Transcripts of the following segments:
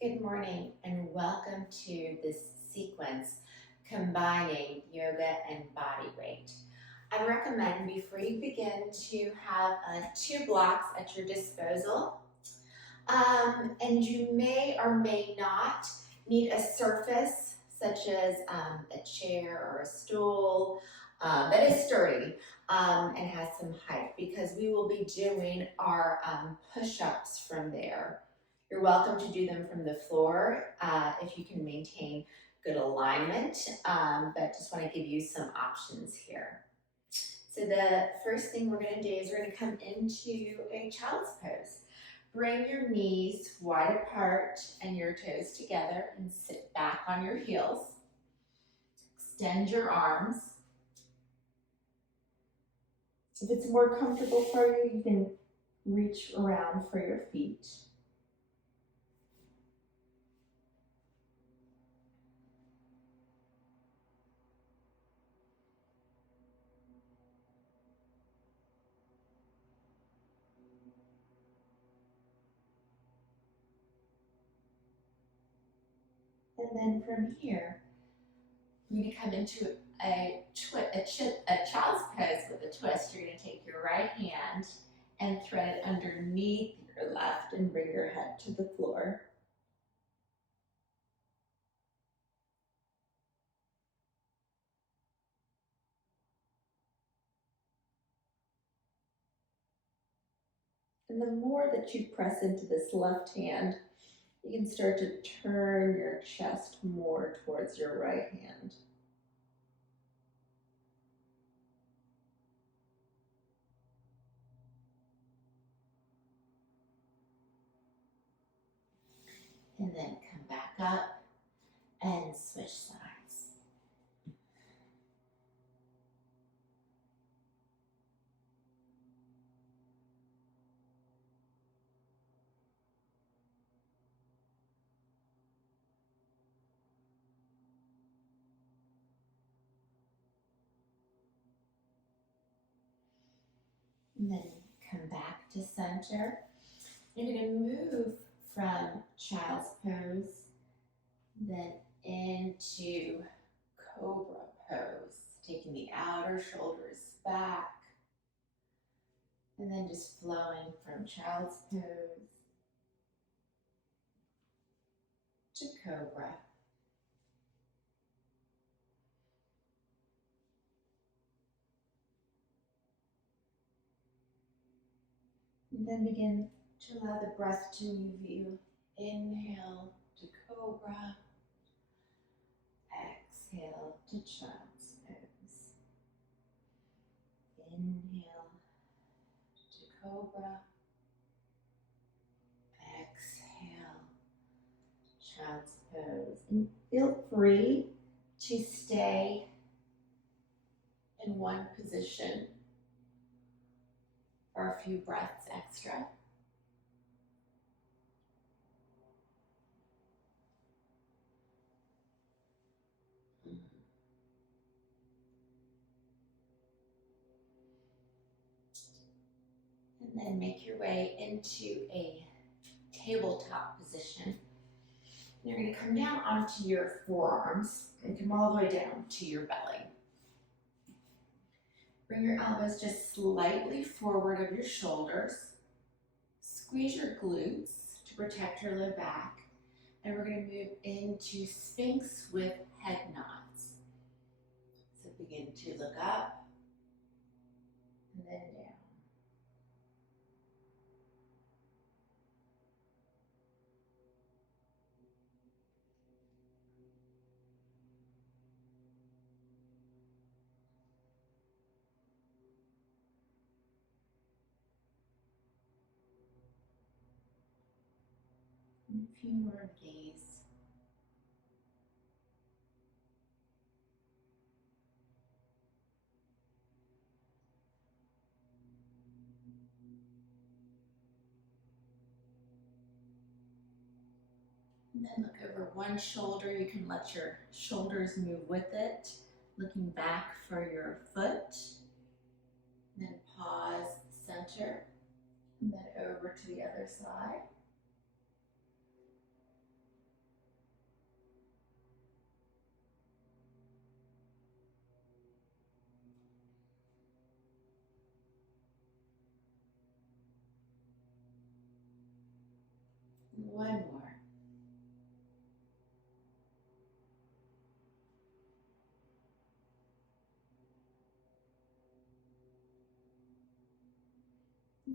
Good morning and welcome to this sequence combining yoga and body weight. I recommend before you begin to have 2 blocks at your disposal. And you may or may not need a surface such as a chair or a stool that is sturdy and has some height, because we will be doing our push-ups from there. You're welcome to do them from the floor if you can maintain good alignment, but just want to give you some options here. So the first thing we're going to do is we're going to come into a child's pose. Bring your knees wide apart and your toes together and sit back on your heels. Extend your arms. If it's more comfortable for you, you can reach around for your feet. And then from here, you're going to come into a child's pose with a twist. You're going to take your right hand and thread it underneath your left and bring your head to the floor. And the more that you press into this left hand, you can start to turn your chest more towards your right hand. And then come back up and switch sides. And then come back to center. You're going to move from child's pose, then into cobra pose, taking the outer shoulders back, and then just flowing from child's pose to cobra. And then begin to allow the breath to move you. Inhale to cobra. Exhale to child's pose. Inhale to cobra. Exhale, child's pose. And feel free to stay in one position for a few breaths extra. And then make your way into a tabletop position. You're going to come down onto your forearms and come all the way down to your belly. Bring your elbows just slightly forward of your shoulders. Squeeze your glutes to protect your low back. And we're going to move into Sphinx with head nods. So begin to look up and then down. And a few more of these. And then look over one shoulder. You can let your shoulders move with it. Looking back for your foot. And then pause, center. And then over to the other side.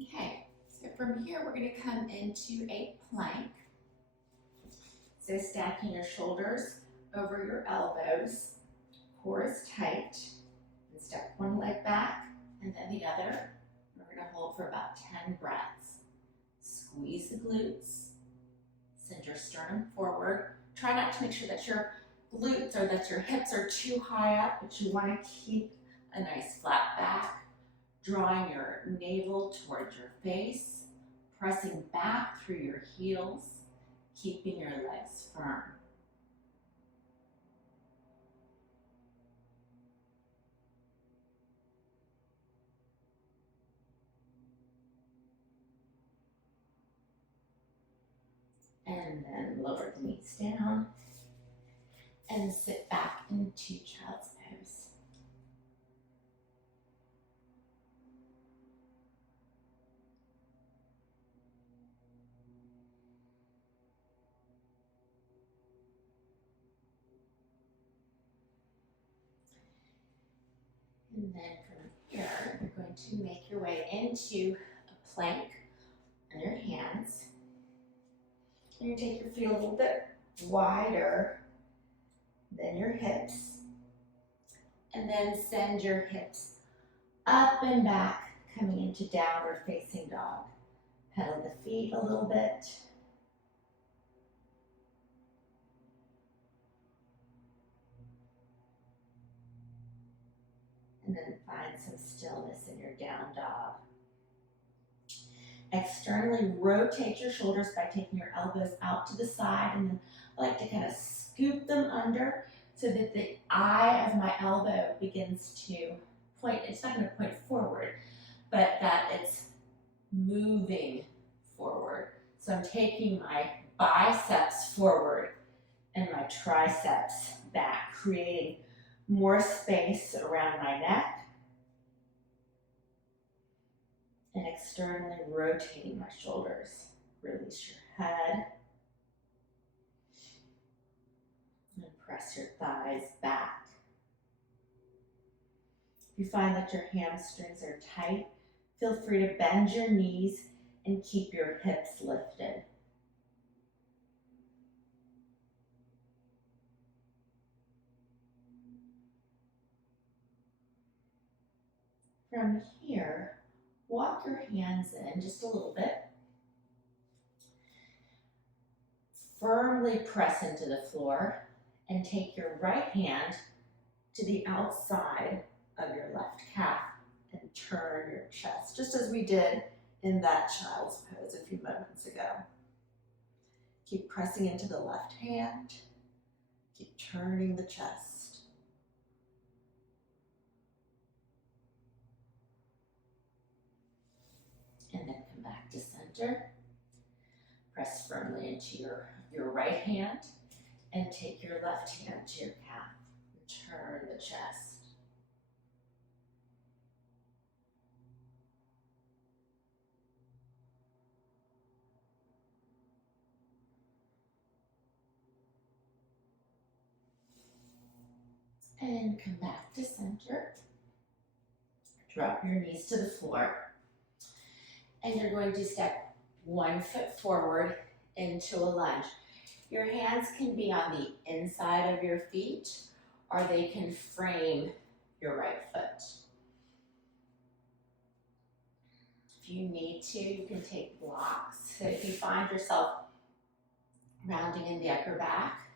Okay, so from here we're going to come into a plank. So stacking your shoulders over your elbows, core is tight, and step one leg back and then the other. We're going to hold for about 10 breaths. Squeeze the glutes, send your sternum forward. Try not to make sure that your glutes or that your hips are too high up, but you want to keep a nice flat back, drawing your navel towards your face, pressing back through your heels, keeping your legs firm. And then lower the knees down and sit back into child's pose. And then from here, you're going to make your way into a plank on your hands. And you take your feet a little bit wider than your hips. And then send your hips up and back, coming into downward facing dog. Pedal the feet a little bit. And then find some stillness in your down dog. Externally rotate your shoulders by taking your elbows out to the side, and then I like to kind of scoop them under so that the eye of my elbow begins to point. It's not going to point forward, but that it's moving forward. So I'm taking my biceps forward and my triceps back, creating more space around my neck, and externally rotating my shoulders. Release your head and press your thighs back. If you find that your hamstrings are tight, feel free to bend your knees and keep your hips lifted. From here, walk your hands in just a little bit. Firmly press into the floor and take your right hand to the outside of your left calf and turn your chest, just as we did in that child's pose a few moments ago. Keep pressing into the left hand. Keep turning the chest. And then come back to center. Press firmly into your right hand and take your left hand to your calf and turn the chest. And come back to center. Drop your knees to the floor. And you're going to step one foot forward into a lunge. Your hands can be on the inside of your feet, or they can frame your right foot. If you need to, you can take blocks. So if you find yourself rounding in the upper back,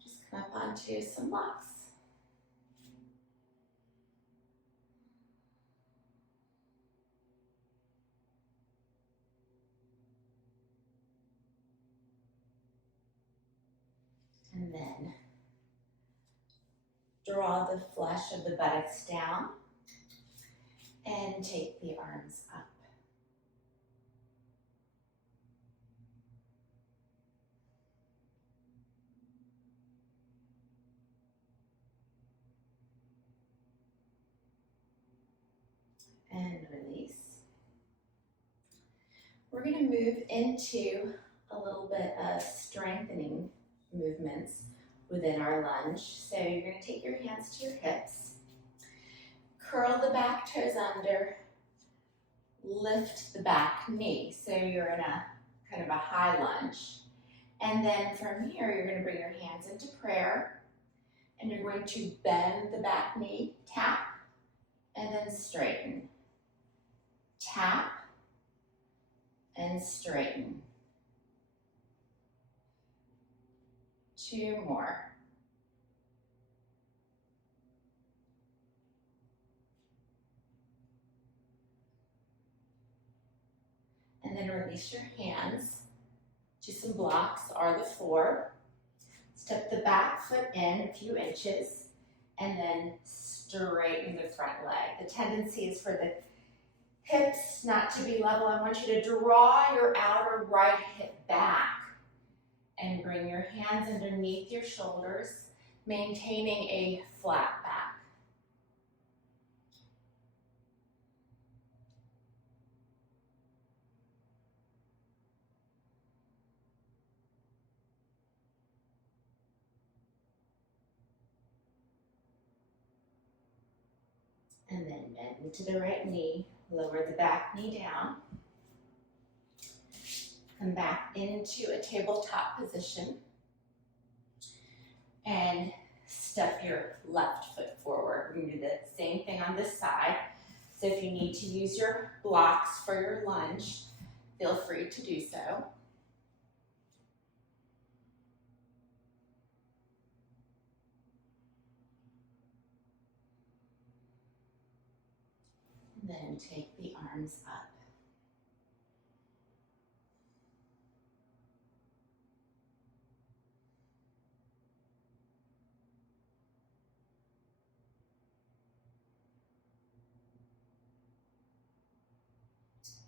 just come up onto some blocks. And then draw the flesh of the buttocks down and take the arms up. And release. We're going to move into a little bit of strengthening movements within our lunge. So you're going to take your hands to your hips, curl the back toes under, lift the back knee. So you're in a kind of a high lunge. And then from here, you're going to bring your hands into prayer. And you're going to bend the back knee, tap, and then straighten. Tap, and straighten. 2 more. And then release your hands to some blocks or the floor. Step the back foot in a few inches and then straighten the front leg. The tendency is for the hips not to be level. I want you to draw your outer right hip back and bring your hands underneath your shoulders, maintaining a flat back. And then bend into the right knee, lower the back knee down. Come back into a tabletop position. And step your left foot forward. We're going to do the same thing on this side. So if you need to use your blocks for your lunge, feel free to do so. And then take the arms up.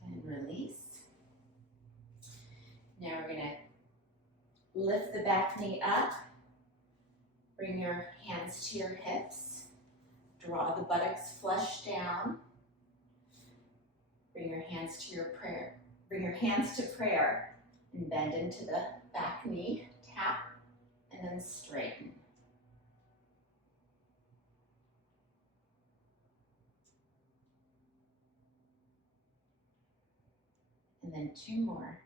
And release. Now we're going to lift the back knee up. Bring your hands to your hips. Draw the buttocks flush down. Bring your hands to your prayer. Bring your hands to prayer and bend into the back knee. Tap and then straighten. And then 2 more.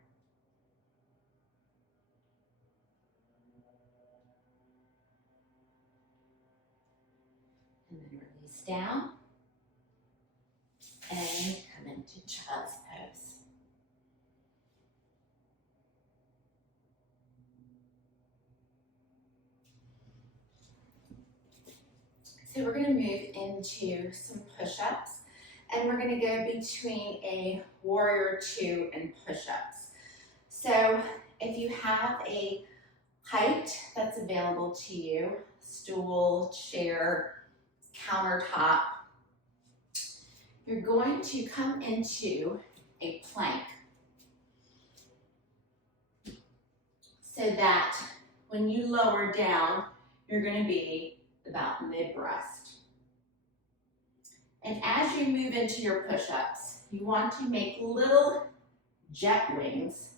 And then release down. And come into child's pose. So we're going to move into some push-ups, and we're going to go between a warrior 2 and push-ups. So if you have a height that's available to you, stool, chair, countertop, you're going to come into a plank so that when you lower down, you're going to be about mid-breast. And as you move into your push-ups, you want to make little jet wings.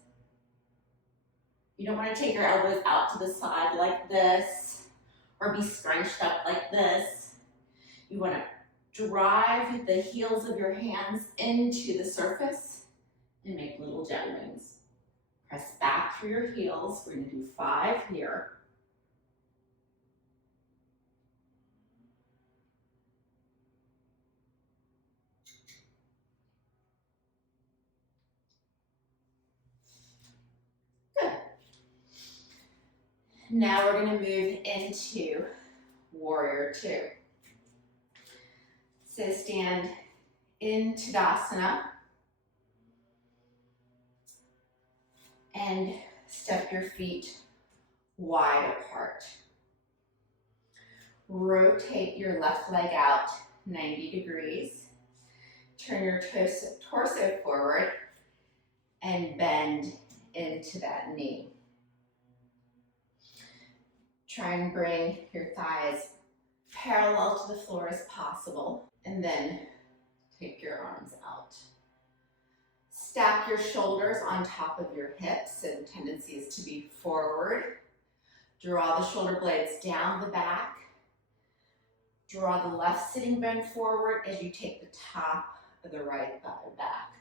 You don't want to take your elbows out to the side like this or be scrunched up like this. You want to drive the heels of your hands into the surface and make little jet wings. Press back through your heels. We're going to do 5 here. Good. Now we're going to move into warrior 2. So stand in Tadasana and step your feet wide apart. Rotate your left leg out 90 degrees. Turn your torso forward and bend into that knee. Try and bring your thighs parallel to the floor as possible, and then take your arms out. Stack your shoulders on top of your hips, so the tendency is to be forward. Draw the shoulder blades down the back. Draw the left sitting bone forward as you take the top of the right thigh back.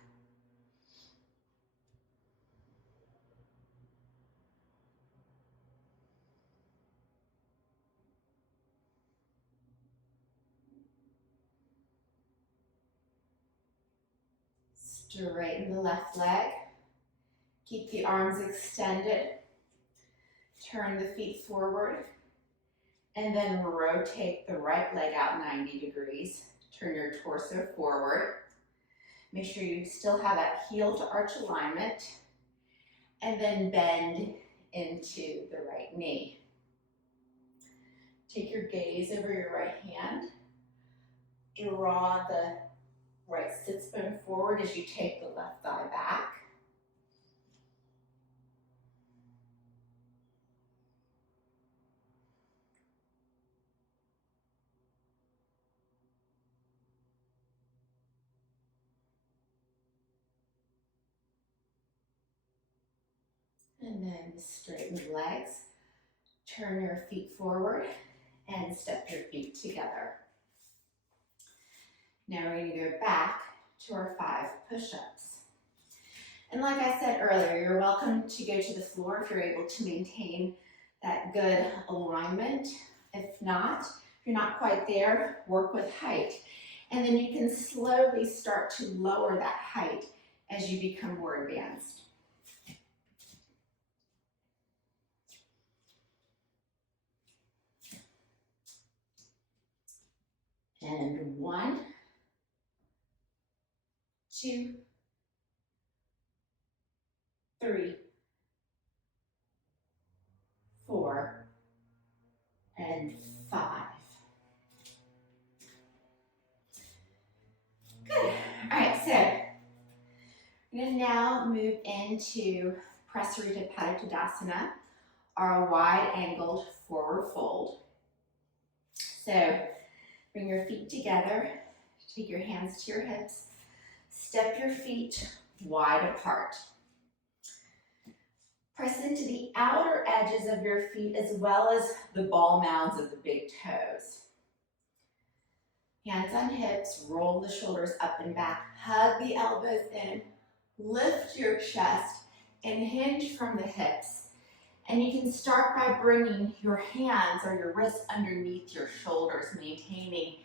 Straighten the left leg. Keep the arms extended. Turn the feet forward. And then rotate the right leg out 90 degrees. Turn your torso forward. Make sure you still have that heel to arch alignment. And then bend into the right knee. Take your gaze over your right hand. Draw the right sits bone forward as you take the left thigh back. And then straighten the legs. Turn your feet forward and step your feet together. Now we're going to go back to our 5 push-ups. And like I said earlier, you're welcome to go to the floor if you're able to maintain that good alignment. If not, if you're not quite there, work with height. And then you can slowly start to lower that height as you become more advanced. And 1, 2, 3, 4, and 5. Good. All right, so I'm going to now move into Prasarita Padottanasana, our wide-angled forward fold. So bring your feet together, take your hands to your hips, step your feet wide apart. Press into the outer edges of your feet as well as the ball mounds of the big toes. Hands on hips, roll the shoulders up and back, hug the elbows in, lift your chest, and hinge from the hips. And you can start by bringing your hands or your wrists underneath your shoulders, maintaining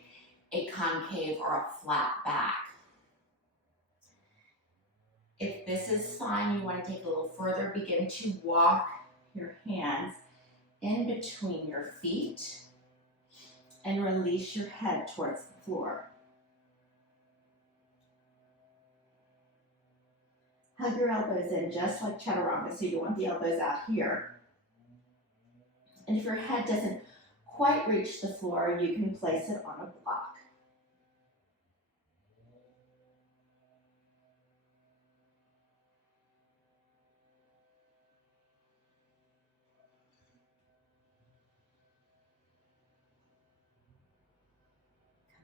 a concave or a flat back. If this is fine, you want to take a little further, begin to walk your hands in between your feet and release your head towards the floor. Hug your elbows in just like chaturanga, so you want the elbows out here. And if your head doesn't quite reach the floor, you can place it on a block.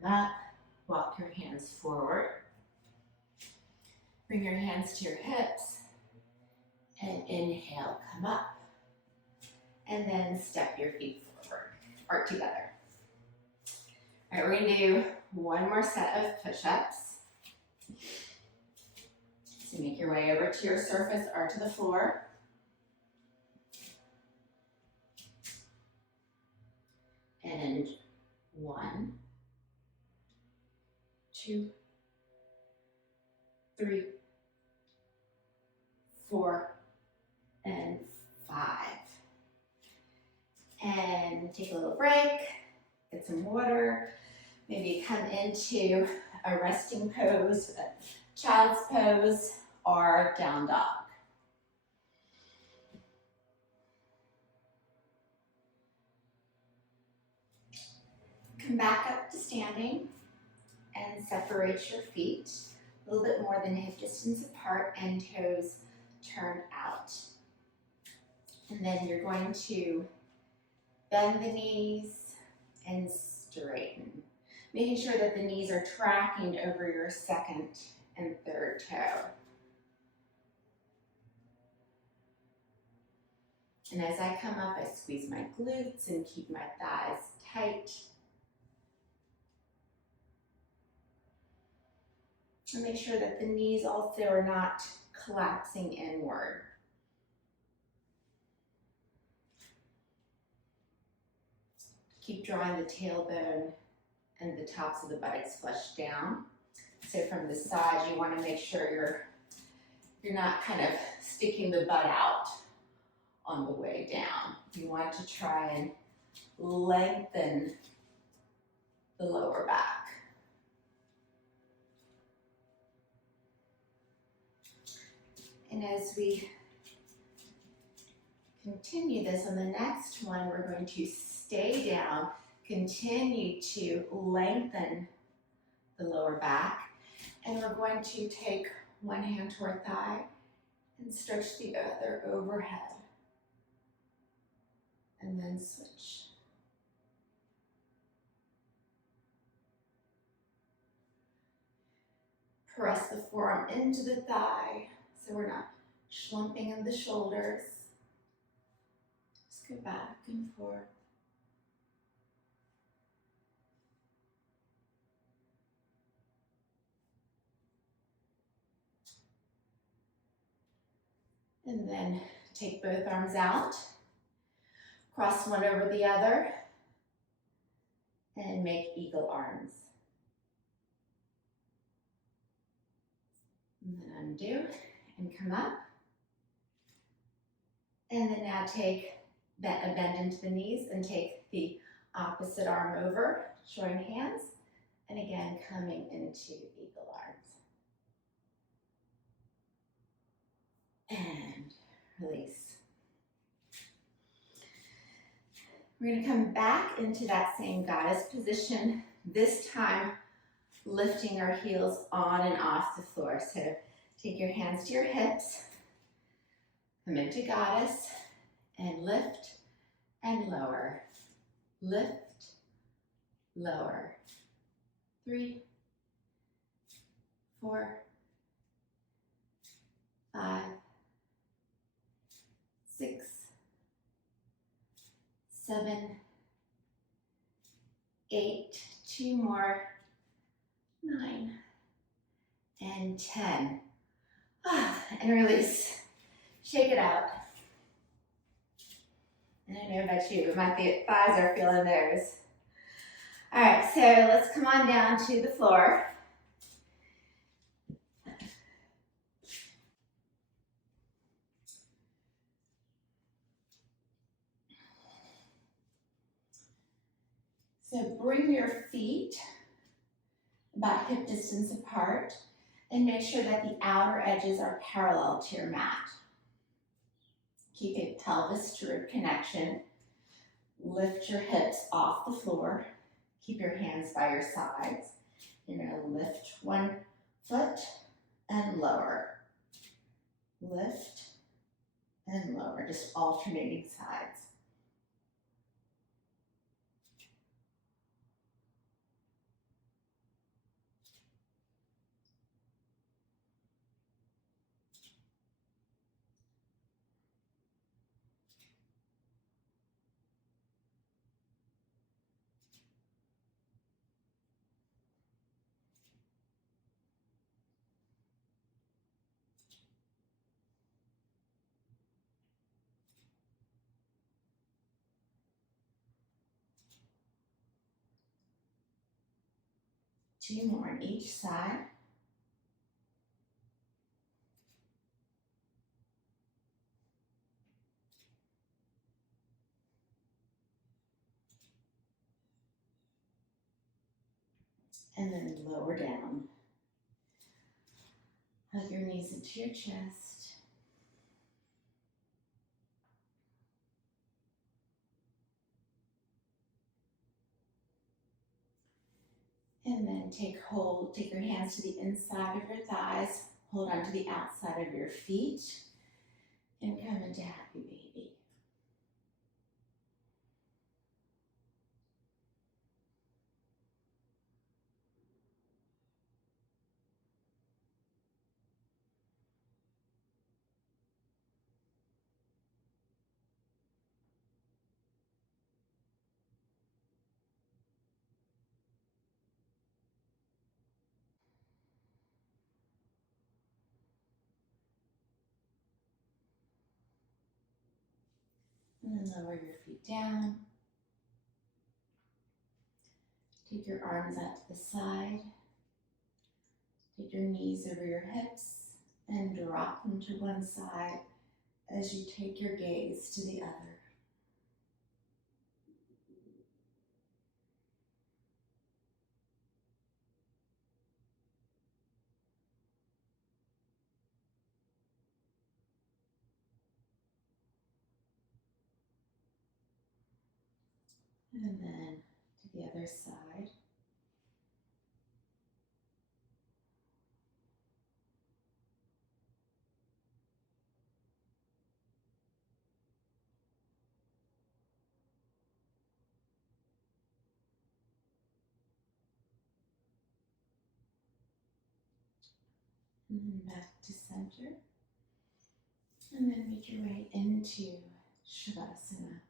Come up, walk your hands forward. Bring your hands to your hips and inhale, come up. And then step your feet forward or together. All right, we're going to do one more set of push-ups. So make your way over to your surface or to the floor. And 1, 2, 3, 4, and 5. And take a little break, get some water, maybe come into a resting pose, a child's pose, or down dog. Come back up to standing and separate your feet a little bit more than hip distance apart and toes turned out. And then you're going to bend the knees and straighten, making sure that the knees are tracking over your second and third toe. And as I come up, I squeeze my glutes and keep my thighs tight. And make sure that the knees also are not collapsing inward. Keep drawing the tailbone and the tops of the buttocks flush down. So from the side, you want to make sure you're not kind of sticking the butt out on the way down. You want to try and lengthen the lower back. And as we continue this on the next one, we're going to stay down, continue to lengthen the lower back, and we're going to take one hand to our thigh and stretch the other overhead, and then switch. Press the forearm into the thigh so we're not slumping in the shoulders. Just go back and forth. And then take both arms out, cross one over the other, and make eagle arms. And then undo and come up. And then now take a bend into the knees and take the opposite arm over, join hands, and again coming into eagle arms. And release. We're going to come back into that same goddess position, this time lifting our heels on and off the floor. So take your hands to your hips, come into goddess, and lift and lower. Lift, lower. 3, 4, 5, 6, 7, 8, 2 more, 9, and 10. And release. Shake it out. And I know about you, my thighs are feeling theirs. All right, so let's come on down to the floor. So bring your feet about hip distance apart and make sure that the outer edges are parallel to your mat. Keep a pelvis to rib connection. Lift your hips off the floor. Keep your hands by your sides. You're going to lift one foot and lower. Lift and lower, just alternating sides. Two more on each side. And then lower down. Hug your knees into your chest. And then take your hands to the inside of your thighs, hold on to the outside of your feet, and come into happy baby. And then lower your feet down. Take your arms out to the side. Get your knees over your hips and drop them to one side as you take your gaze to the other. And then to the other side. And then back to center. And then make your way into Shavasana.